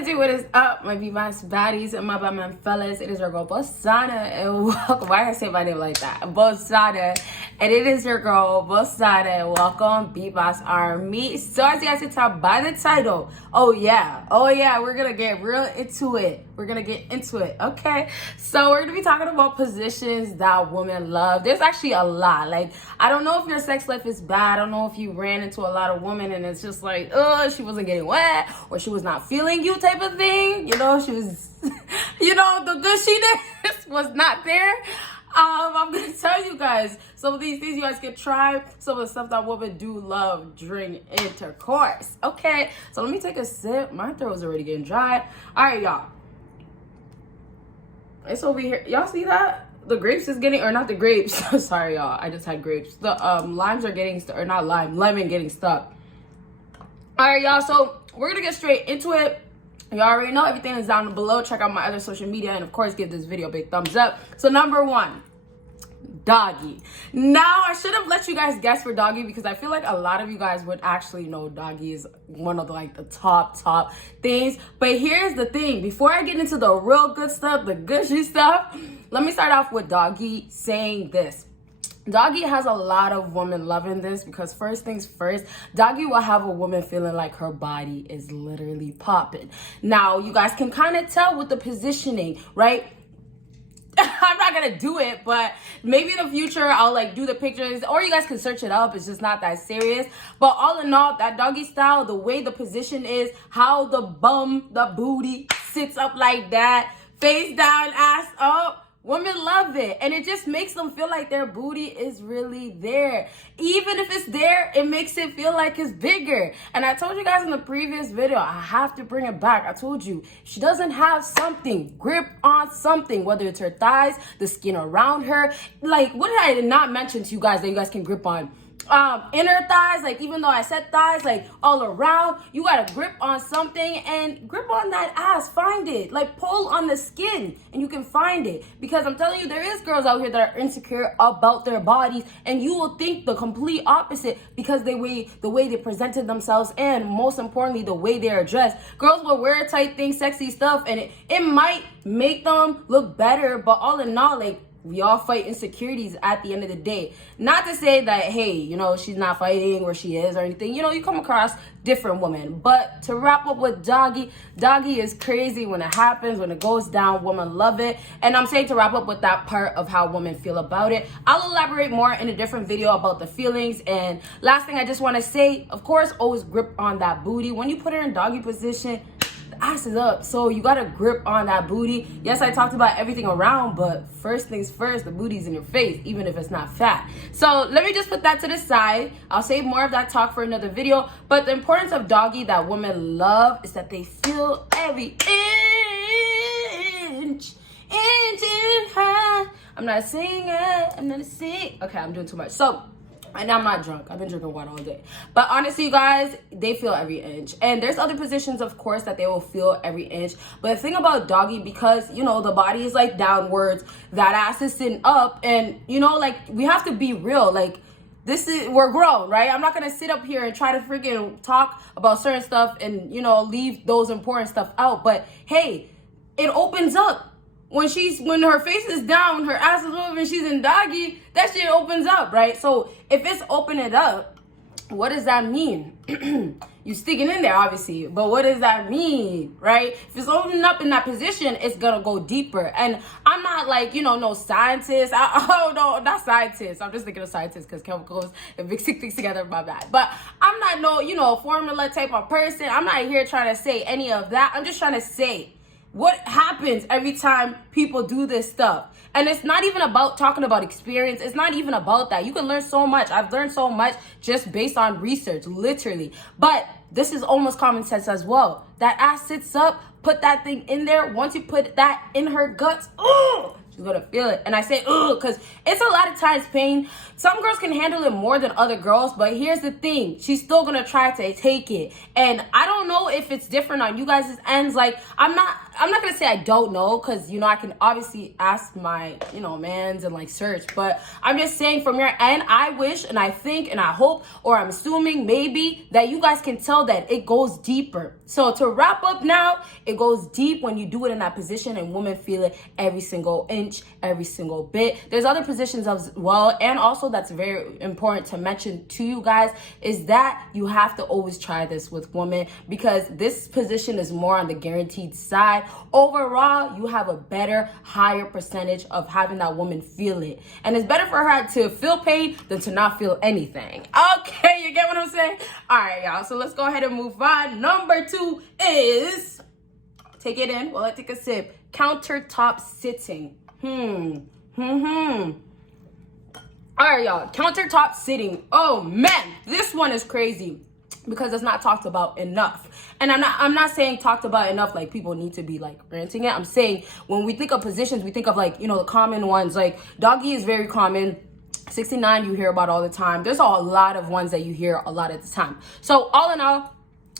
What is up, my BBossBaddies and my Batman fellas? It is your girl Bosana, and welcome. Why did I say my name like that? Bosana, and it is your girl Bosana, and welcome BBossArmy. So as you guys can tell by the title, oh yeah, we're gonna get real into it. Okay? So we're gonna be talking about positions that women love. There's actually a lot. Like, I don't know if your sex life is bad. I don't know if you ran into a lot of women and it's just like, she wasn't getting wet or she was not feeling you type of thing. You know, she was, the good she did was not there. I'm gonna tell you guys some of these things you guys can try, some of the stuff that women do love during intercourse. Okay, so let me take a sip. My throat's already getting dry. All right, y'all. It's over here. Y'all see that? The grapes is getting, or not the grapes. Sorry, y'all. I just had grapes. The limes are getting, or not lime, lemon getting stuck. All right, y'all. So we're gonna get straight into it. You already know everything is down below. Check out my other social media, and of course, give this video a big thumbs up. So number one, doggy. Now, I should have let you guys guess for doggy because I feel like a lot of you guys would actually know doggy is one of the top things. But here's the thing. Before I get into the real good stuff, the gushy stuff, let me start off with doggy saying this. Doggy has a lot of women loving this because first things first, doggy will have a woman feeling like her body is literally popping. Now, you guys can kind of tell with the positioning, right? I'm not gonna do it, but maybe in the future I'll do the pictures, or you guys can search it up. It's just not that serious. But all in all, that doggy style, the way the position is, how the booty sits up like that, face down, ass up. Women love it, and it just makes them feel like their booty is really there. Even if it's there, it makes it feel like it's bigger. And I told you guys in the previous video, I have to bring it back. I told you, she doesn't have something, grip on something, whether it's her thighs, the skin around her. Like, what did I not mention to you guys that you guys can grip on? Inner thighs, even though I said thighs, all around, you gotta grip on something and grip on that ass, find it, pull on the skin and you can find it. Because I'm telling you, there is girls out here that are insecure about their bodies, and you will think the complete opposite because the way they presented themselves, and most importantly, the way they are dressed. Girls will wear tight things, sexy stuff, and it might make them look better, but all in all, we all fight insecurities at the end of the day. Not to say that, hey, she's not fighting or she is or anything. You come across different women. But to wrap up with doggy is crazy when it happens, when it goes down. Women love it. And I'm saying to wrap up with that part of how women feel about it. I'll elaborate more in a different video about the feelings. And last thing I just want to say, of course, always grip on that booty. When you put her in doggy position, ass is up, so you gotta grip on that booty. Yes, I talked about everything around, but first things first, the booty's in your face, even if it's not fat. So let me just put that to the side. I'll save more of that talk for another video. But the importance of doggy that women love is that they feel every inch in her. I'm not singing. Okay, I'm doing too much. So, and I'm not drunk. I've been drinking water all day. But honestly, you guys, they feel every inch. And there's other positions, of course, that they will feel every inch. But the thing about doggy, because, the body is downwards, that ass is sitting up. And, we have to be real. We're grown, right? I'm not going to sit up here and try to freaking talk about certain stuff and, leave those important stuff out. But, hey, it opens up. When her face is down, her ass is moving, she's in doggy, that shit opens up, right? So if it's opening up, what does that mean? You sticking in there, obviously, but what does that mean, right? If it's opening up in that position, it's gonna go deeper. And I'm not no scientist. No, not scientist. I'm just thinking of scientists because chemicals and mixing things together, my bad. But I'm not no, formula type of person. I'm not here trying to say any of that. I'm just trying to say what happens every time people do this stuff. And it's not even about talking about experience. It's not even about that. You can learn so much. I've learned so much just based on research, literally. But this is almost common sense as well. That ass sits up, put that thing in there. Once you put that in her guts, she's gonna feel it. And I say because it's a lot of times pain. Some girls can handle it more than other girls, but here's the thing, she's still gonna try to take it. And I don't know if it's different on you guys' ends. I'm not gonna say I don't know, because, you know, I can obviously ask my, you know, mans and like search, but I'm just saying from your end, I wish and I think and I hope, or I'm assuming maybe, that you guys can tell that it goes deeper. So to wrap up now, it goes deep when you do it in that position, and women feel it every single inch, every single bit. There's other positions as well, and also that's very important to mention to you guys, is that you have to always try this with women, because this position is more on the guaranteed side. Overall, you have a better, higher percentage of having that woman feel it, and it's better for her to feel pain than to not feel anything. Okay, you get what I'm saying? All right, y'all, so let's go ahead and move on. Number 2 is, take it in while I take a sip, countertop sitting. All right, y'all, countertop sitting. Oh man, this one is crazy, because it's not talked about enough. And I'm not saying talked about enough like people need to be like ranting it. I'm saying when we think of positions, we think of like, you know, the common ones. Like doggy is very common. 69 you hear about all the time. There's a lot of ones that you hear a lot at the time. So all in all,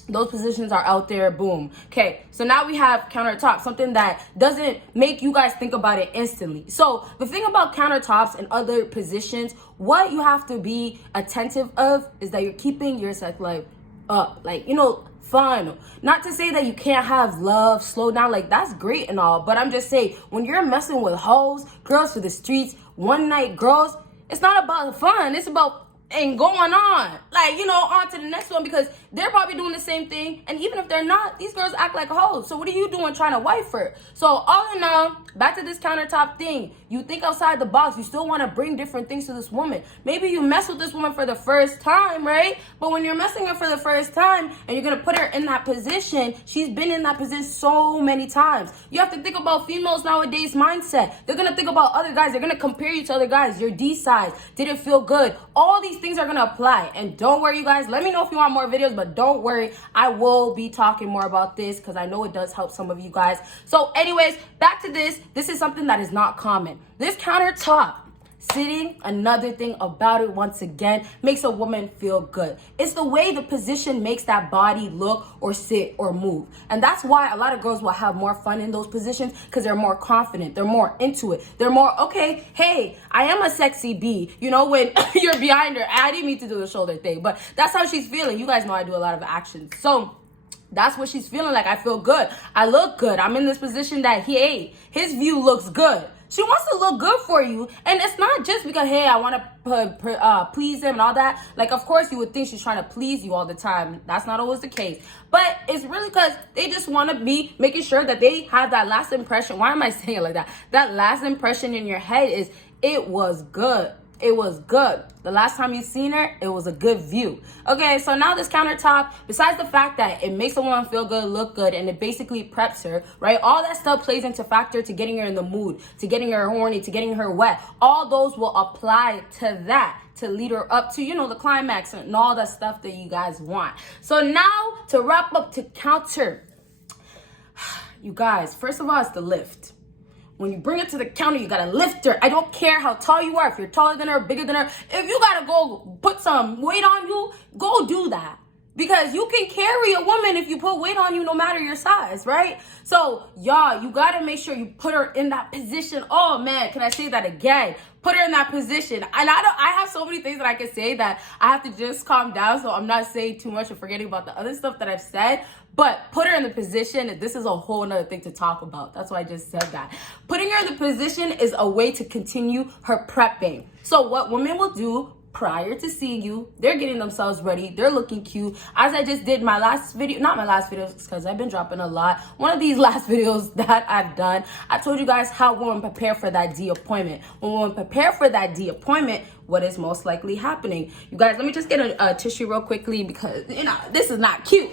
those positions are out there. Boom. Okay, so now we have countertop, something that doesn't make you guys think about it instantly. So the thing about countertops and other positions, what you have to be attentive of is that you're keeping your sex life up, like, you know, fun. Not to say that you can't have love, slow down, like that's great and all, but I'm just saying, when you're messing with hoes, girls for the streets, one night girls, it's not about fun, it's about and going on, like, you know, on to the next one, because they're probably doing the same thing, and even if they're not, these girls act like hoes. So what are you doing trying to wife her? So all in all, back to this countertop thing, you think outside the box. You still want to bring different things to this woman. Maybe you mess with this woman for the first time, right? But when you're messing her for the first time and you're gonna put her in that position, she's been in that position so many times. You have to think about females nowadays mindset. They're gonna think about other guys. They're gonna compare you to other guys. Your D size, did it feel good? All these things are gonna apply. And don't worry, you guys, let me know if you want more videos, but don't worry, I will be talking more about this, because I know it does help some of you guys. So anyways, back to this. This is something that is not common. This countertop sitting, another thing about it, once again, makes a woman feel good. It's the way the position makes that body look or sit or move. And that's why a lot of girls will have more fun in those positions, because they're more confident, they're more into it, they're more, okay, hey, I am a sexy bee, you know, when you're behind her. I didn't mean to do the shoulder thing, but that's how she's feeling. You guys know I do a lot of actions, so that's what she's feeling like. I feel good, I look good, I'm in this position that his view looks good. She wants to look good for you, and it's not just because, hey, I want to please him and all that. Like, of course, you would think she's trying to please you all the time. That's not always the case. But it's really because they just want to be making sure that they have that last impression. Why am I saying it like that? That last impression in your head is, it was good. It was good. The last time you seen her, it was a good view. Okay, so now this countertop, besides the fact that it makes a woman feel good, look good, and it basically preps her, right? All that stuff plays into factor to getting her in the mood, to getting her horny, to getting her wet. All those will apply to that, to lead her up to, you know, the climax and all that stuff that you guys want. So now, to wrap up, to counter, you guys, first of all, it's the lift. When you bring it to the counter, you gotta lift her. I don't care how tall you are, if you're taller than her, bigger than her. If you gotta go put some weight on you, go do that. Because you can carry a woman if you put weight on you, no matter your size, right? So, y'all, you gotta make sure you put her in that position. Oh man, can I say that again? Put her in that position. And I have so many things that I can say that I have to just calm down, so I'm not saying too much and forgetting about the other stuff that I've said. But put her in the position, this is a whole nother thing to talk about. That's why I just said that. Putting her in the position is a way to continue her prepping. So what women will do prior to seeing you, they're getting themselves ready, they're looking cute. As I just did my last video, not my last videos, because I've been dropping a lot. One of these last videos that I've done, I told you guys how women prepare for that D appointment. When women prepare for that D appointment, what is most likely happening? You guys, let me just get a tissue real quickly, because, you know, this is not cute.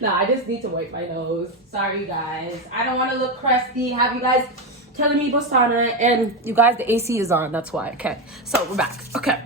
No, I just need to wipe my nose. Sorry, guys. I don't want to look crusty, have you guys telling me Bosana, and you guys, the AC is on, that's why. Okay, so we're back. Okay.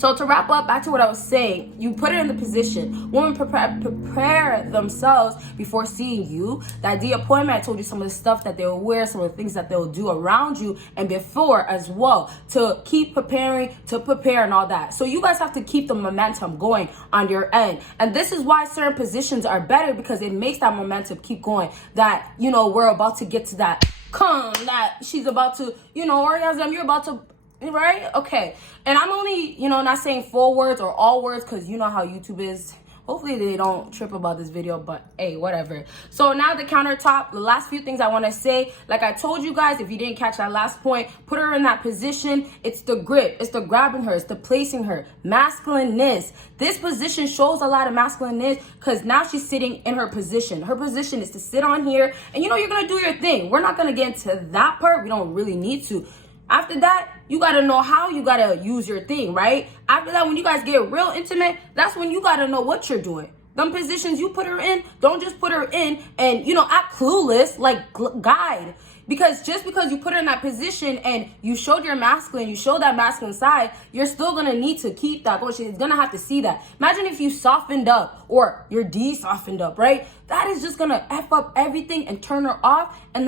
So to wrap up, back to what I was saying, you put it in the position. Women prepare themselves before seeing you. That the appointment, I told you some of the stuff that they'll wear, some of the things that they'll do around you, and before as well, to keep preparing, to prepare and all that. So you guys have to keep the momentum going on your end. And this is why certain positions are better, because it makes that momentum keep going. That, you know, we're about to get to that that she's about to, you know, orgasm, you're about to, right? Okay. And I'm only, you know, not saying full words or all words, because you know how YouTube is. Hopefully they don't trip about this video, but hey, whatever. So now the countertop, the last few things I want to say, like I told you guys, if you didn't catch that last point, put her in that position. It's the grip, it's the grabbing her, it's the placing her. Masculineness. This position shows a lot of masculineness, because now she's sitting in her position. Her position is to sit on here, and you know, you're going to do your thing. We're not going to get into that part. We don't really need to. After that, you got to know how you got to use your thing, right? After that, when you guys get real intimate, that's when you got to know what you're doing. Them positions you put her in, don't just put her in and, you know, act clueless, like guide. Because just because you put her in that position and you showed your masculine, you showed that masculine side, you're still going to need to keep that going. She's going to have to see that. Imagine if you softened up or you're de-softened up, right? That is just going to F up everything and turn her off. And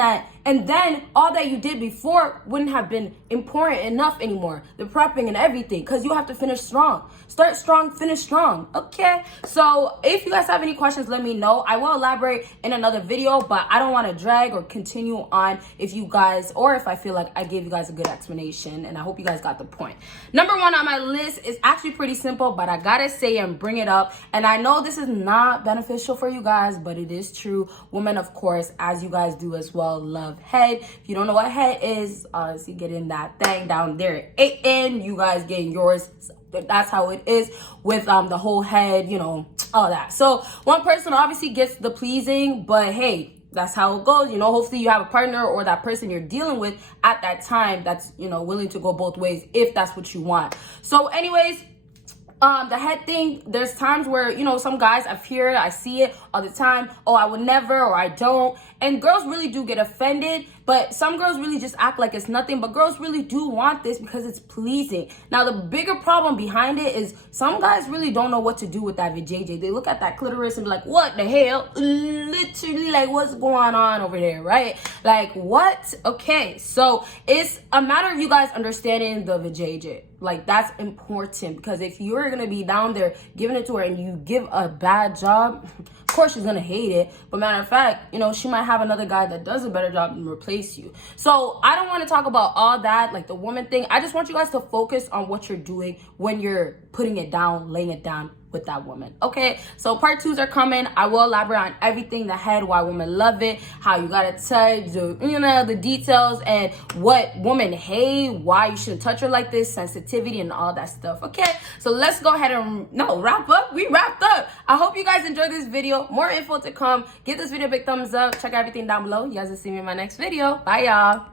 then all that you did before wouldn't have been important enough anymore. The prepping and everything, because you have to finish strong. Start strong, finish strong. Okay. So if you guys have any questions, let me know. I will elaborate in another video, but I don't want to drag or continue on if you guys, or if I feel like I gave you guys a good explanation, and I hope you guys got the point. Number one on my list is actually pretty simple, but I gotta say and bring it up. And I know this is not beneficial for you guys, but it is true. Women, of course, as you guys do as well, love head. If you don't know what head is, see, getting that thing down there at 8N, you guys getting yours. That's how it is with the whole head, you know, all that. So one person obviously gets the pleasing, but hey, that's how it goes. You know, hopefully you have a partner or that person you're dealing with at that time that's, you know, willing to go both ways if that's what you want. So anyways, the head thing, there's times where, you know, some guys, I hear it, I see it all the time. Oh, I would never, or I don't. And girls really do get offended, but some girls really just act like it's nothing. But girls really do want this because it's pleasing. Now, the bigger problem behind it is some guys really don't know what to do with that vajayjay. They look at that clitoris and be like, what the hell? Literally, like, what's going on over there, right? Like, what? Okay, so it's a matter of you guys understanding the vajayjay. Like, that's important, because if you're going to be down there giving it to her and you give a bad job, of course she's going to hate it. But matter of fact, you know, she might have another guy that does a better job and replace you. So I don't want to talk about all that, like the woman thing. I just want you guys to focus on what you're doing when you're putting it down, laying it down with that woman. Okay, so part 2s are coming. I will elaborate on everything, the head, why women love it, how you gotta touch, you know, the details, and what women hate, why you shouldn't touch her like this, sensitivity and all that stuff. Okay, so let's go ahead and wrap up. We wrapped up. I hope you guys enjoyed this video. More info to come. Give this video a big thumbs up. Check everything down below. You guys will see me in my next video. Bye, y'all.